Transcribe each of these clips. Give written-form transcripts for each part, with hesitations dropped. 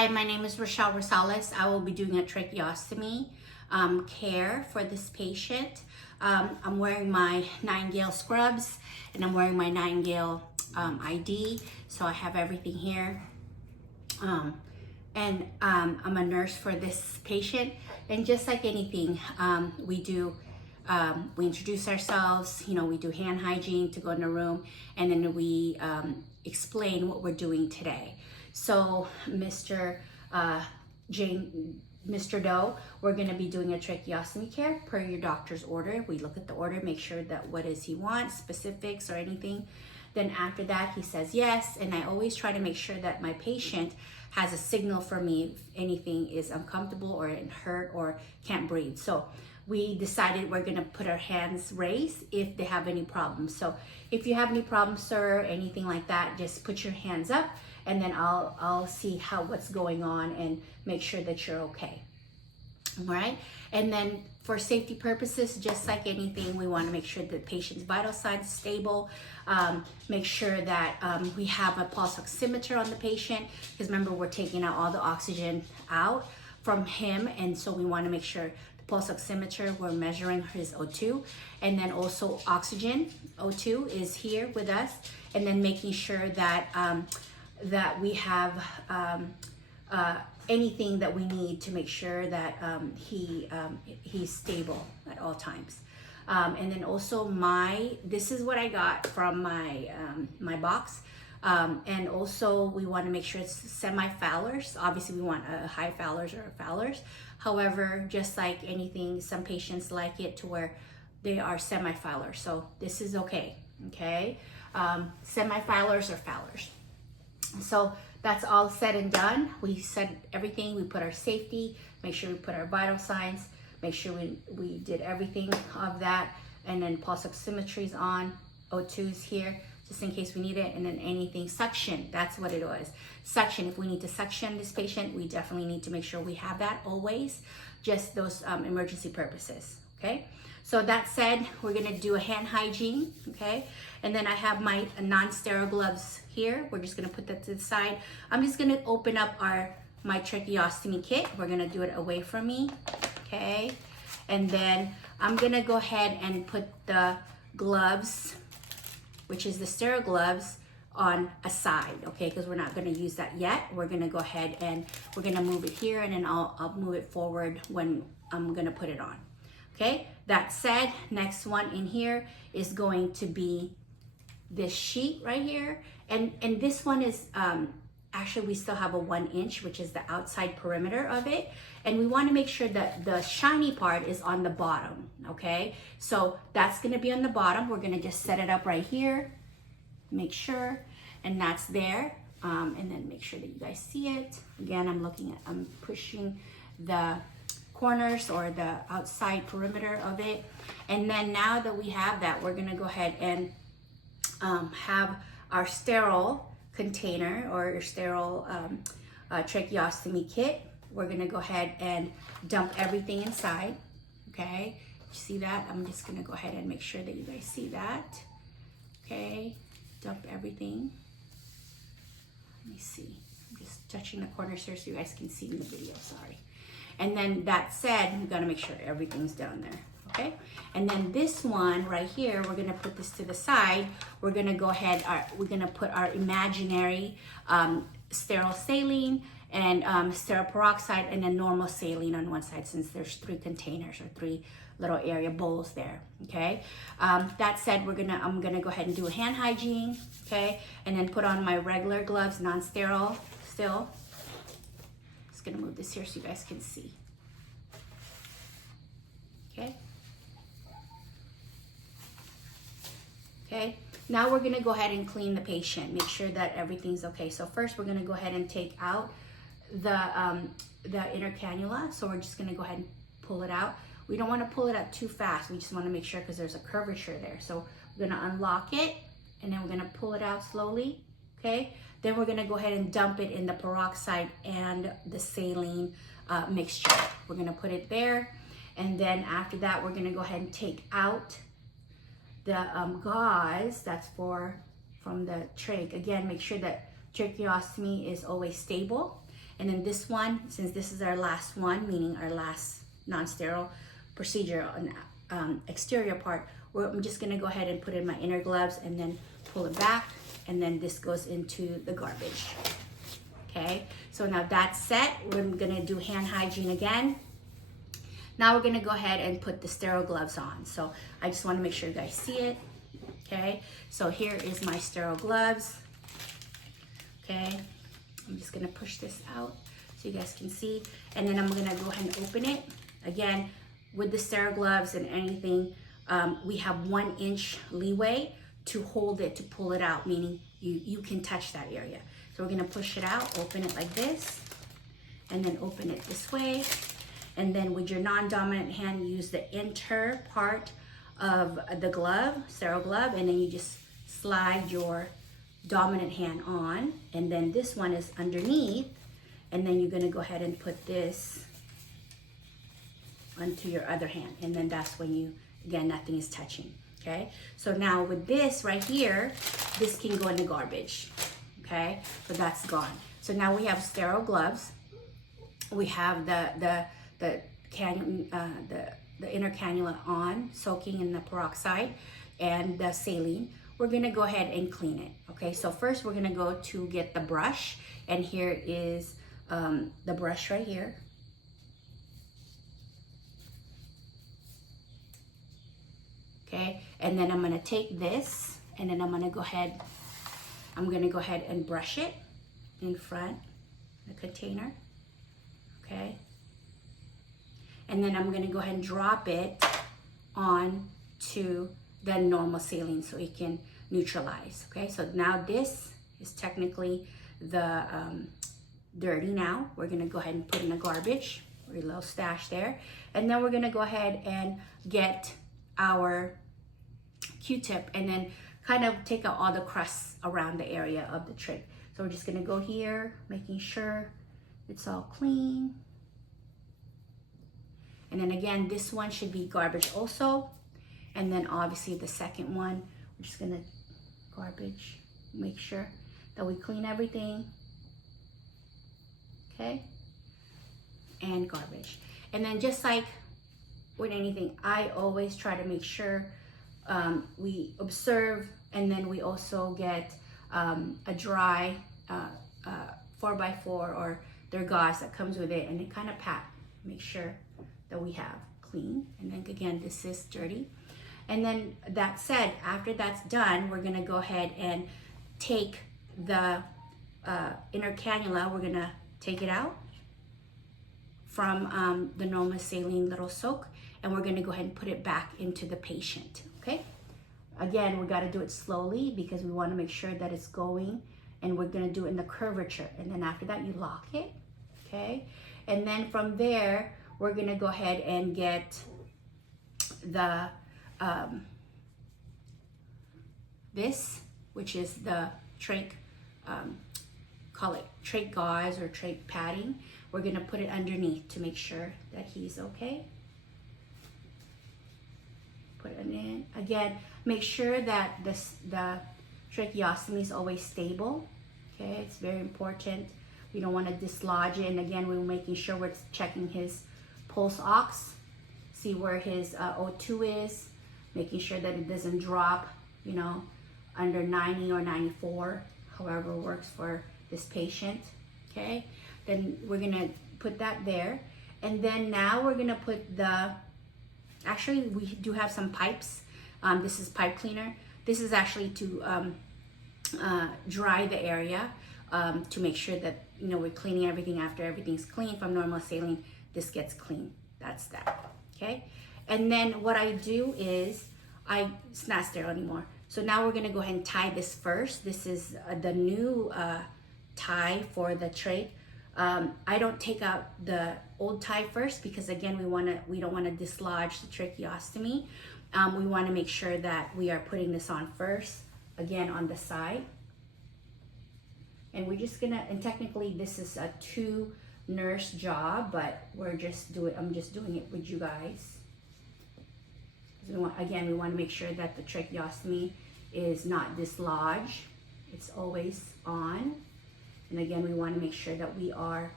Hi, my name is Rochelle Rosales. I will be doing a tracheostomy care for this patient. I'm wearing my 9-gauge scrubs and I'm wearing my 9-gauge ID, so I have everything here. I'm a nurse for this patient, and just like anything, we introduce ourselves, we do hand hygiene to go in the room, and then we explain what we're doing today. So Mr. Doe, we're going to be doing a tracheostomy care per your doctor's order. We look at the order, make sure that what is he wants, specifics or anything. Then after that, he says yes, and I always try to make sure that my patient has a signal for me if anything is uncomfortable or hurt or can't breathe. So we decided we're gonna put our hands raised if they have any problems. So if you have any problems, sir, anything like that, just put your hands up, and then I'll see what's going on and make sure that you're okay. All right, and then for safety purposes, just like anything, we want to make sure that the patient's vital signs are stable. Make sure that we have a pulse oximeter on the patient, because remember, we're taking out all the oxygen out from him, and so we want to make sure the pulse oximeter, we're measuring his O2, and then also oxygen O2 is here with us, and then making sure that that we have anything that we need to make sure that he's stable at all times. And then also this is what I got from my box. And also we want to make sure it's semi-Fowlers. Obviously we want a high Fowlers or a Fowlers. However, just like anything, some patients like it to where they are semi-Fowlers. So this is okay, semi-Fowlers or Fowlers. So that's all said and done. We said everything. We put our safety, make sure we put our vital signs, make sure we did everything of that, and then pulse oximetry is on, O2 is here, just in case we need it, and then anything, suction, that's what it was. Suction, if we need to suction this patient, we definitely need to make sure we have that always, just those emergency purposes, okay? So that said, we're gonna do a hand hygiene, okay? And then I have my non-sterile gloves here. We're just gonna put that to the side. I'm just gonna open up my tracheostomy kit. We're gonna do it away from me, okay? And then I'm gonna go ahead and put the gloves, which is the sterile gloves, on a side, okay? Because we're not gonna use that yet. We're gonna go ahead and we're gonna move it here, and then I'll move it forward when I'm gonna put it on. Okay, that said, next one in here is going to be this sheet right here. And this one is, actually we still have a 1 inch, which is the outside perimeter of it. And we want to make sure that the shiny part is on the bottom, okay? So that's gonna be on the bottom. We're gonna just set it up right here, make sure, and that's there. And then make sure that you guys see it. Again, I'm pushing the corners or the outside perimeter of it. And then now that we have that, we're gonna go ahead and have our sterile container or your sterile tracheostomy kit. We're gonna go ahead and dump everything inside, okay? You see that? I'm just gonna go ahead and make sure that you guys see that, okay? Dump everything. Let me see. I'm just touching the corners here so you guys can see in the video, sorry. And then that said, we gotta make sure everything's down there, okay? And then this one right here, we're gonna put this to the side. We're gonna go ahead, we're gonna put our imaginary sterile saline and sterile peroxide, and then normal saline on one side, since there's 3 containers or 3 little area bowls there, okay? That said, I'm gonna go ahead and do a hand hygiene, okay? And then put on my regular gloves, non-sterile still. Gonna move this here so you guys can see. Okay, now we're gonna go ahead and clean the patient, make sure that everything's okay. So first we're gonna go ahead and take out the inner cannula. So we're just gonna go ahead and pull it out. We don't want to pull it out too fast. We just want to make sure, because there's a curvature there. So we're gonna unlock it, and then we're gonna pull it out slowly, okay? Then we're gonna go ahead and dump it in the peroxide and the saline mixture. We're gonna put it there, and then after that, we're gonna go ahead and take out the gauze that's from the trach. Again, make sure that tracheostomy is always stable. And then this one, since this is our last one, meaning our last non-sterile procedure on exterior part, I'm just gonna go ahead and put in my inner gloves and then pull it back, and then this goes into the garbage. Okay, so now that's set. We're gonna do hand hygiene again. Now we're gonna go ahead and put the sterile gloves on. So I just wanna make sure you guys see it. Okay, so here is my sterile gloves. Okay, I'm just gonna push this out so you guys can see. And then I'm gonna go ahead and open it. Again, with the sterile gloves and anything, we have 1 inch leeway to hold it, to pull it out, meaning you can touch that area. So we're gonna push it out, open it like this, and then open it this way. And then with your non-dominant hand, use the inner part of the glove, sterile glove, and then you just slide your dominant hand on. And then this one is underneath, and then you're gonna go ahead and put this onto your other hand. And then that's when you, again, nothing is touching, okay? So now with this right here, this can go in the garbage, okay? So that's gone. So now we have sterile gloves. We have the inner cannula on, soaking in the peroxide and the saline. We're gonna go ahead and clean it, okay? So first we're gonna go to get the brush, and here is the brush right here. Okay, and then I'm gonna take this, and then I'm gonna go ahead and brush it in front, the container, okay? And then I'm gonna go ahead and drop it on to the normal saline so it can neutralize, okay? So now this is technically the dirty now. We're gonna go ahead and put in the garbage, a little stash there. And then we're gonna go ahead and get our Q-tip and then kind of take out all the crusts around the area of the trach. So we're just gonna go here, making sure it's all clean. And then again, this one should be garbage also. And then obviously the second one, we're just gonna garbage, make sure that we clean everything, okay? And garbage. And then just like with anything, I always try to make sure we observe, and then we also get a dry 4x4 or their gauze that comes with it, and it kind of pat, make sure that we have clean. And then again, this is dirty. And then that said, after that's done, we're gonna go ahead and take the inner cannula, we're gonna take it out from the normal saline little soak, and we're gonna go ahead and put it back into the patient, okay? Again, we gotta do it slowly because we wanna make sure that it's going, and we're gonna do it in the curvature. And then after that, you lock it, okay? And then from there, we're gonna go ahead and get the, this, which is the trach, call it trach gauze or trach padding. We're gonna put it underneath to make sure that he's okay. Put it in. Again, make sure that the tracheostomy is always stable, okay? It's very important. We don't wanna dislodge it. And again, we're making sure we're checking his pulse ox, see where his O2 is, making sure that it doesn't drop, you know, under 90 or 94, however works for this patient, okay? Then we're gonna put that there. And then now we're gonna put the, actually we do have some pipes. This is pipe cleaner. This is actually to dry the area, to make sure that, you know, we're cleaning everything after everything's clean from normal saline. This gets clean. That's that, okay? And then what I do is, it's not sterile anymore. So now we're gonna go ahead and tie this first. This is the new tie for the trach. I don't take out the old tie first because again, we don't wanna dislodge the tracheostomy. We wanna make sure that we are putting this on first, again on the side. And we're just gonna, and technically this is a 2 nurse job, but I'm just doing it with you guys. We want to make sure that the tracheostomy is not dislodged. It's always on. And again, we want to make sure that we are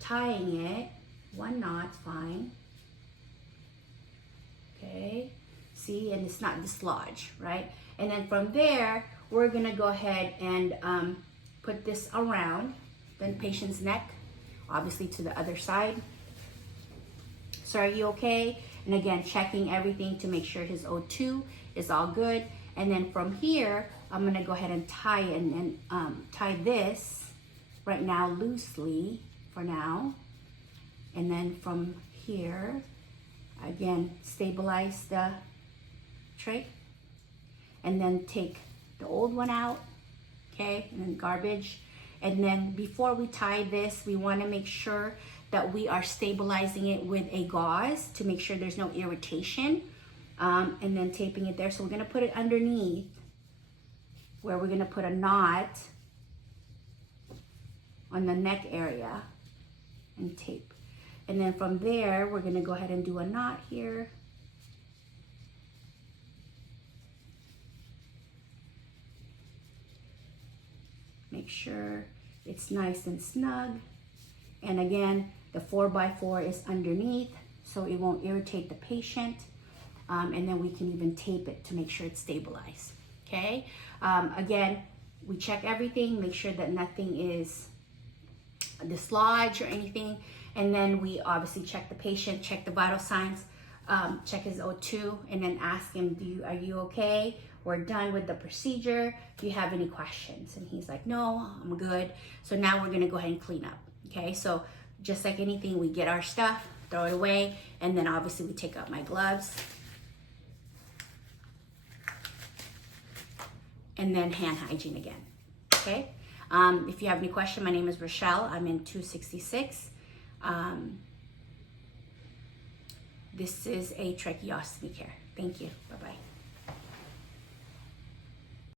tying it. 1 knot, fine. Okay, see, and it's not dislodged, right? And then from there, we're gonna go ahead and put this around the patient's neck, obviously to the other side. So are you okay? And again, checking everything to make sure his O2 is all good. And then from here, I'm gonna go ahead and tie and tie this right now loosely for now. And then from here, again, stabilize the trach. And then take the old one out, okay? And then garbage. And then before we tie this, we wanna make sure that we are stabilizing it with a gauze to make sure there's no irritation. And then taping it there. So we're gonna put it underneath where we're gonna put a knot on the neck area and tape. And then from there, we're gonna go ahead and do a knot here. Make sure it's nice and snug. And again, the 4x4 is underneath, so it won't irritate the patient. And then we can even tape it to make sure it's stabilized, okay? Again, we check everything, make sure that nothing is dislodged or anything. And then we obviously check the patient, check the vital signs, check his O2, and then ask him, are you okay? We're done with the procedure. Do you have any questions? And he's like, no, I'm good. So now we're gonna go ahead and clean up, okay? So just like anything, we get our stuff, throw it away, and then obviously we take out my gloves. And then hand hygiene again, okay? If you have any question, my name is Rochelle. I'm in 266. This is a tracheostomy care. Thank you, bye-bye.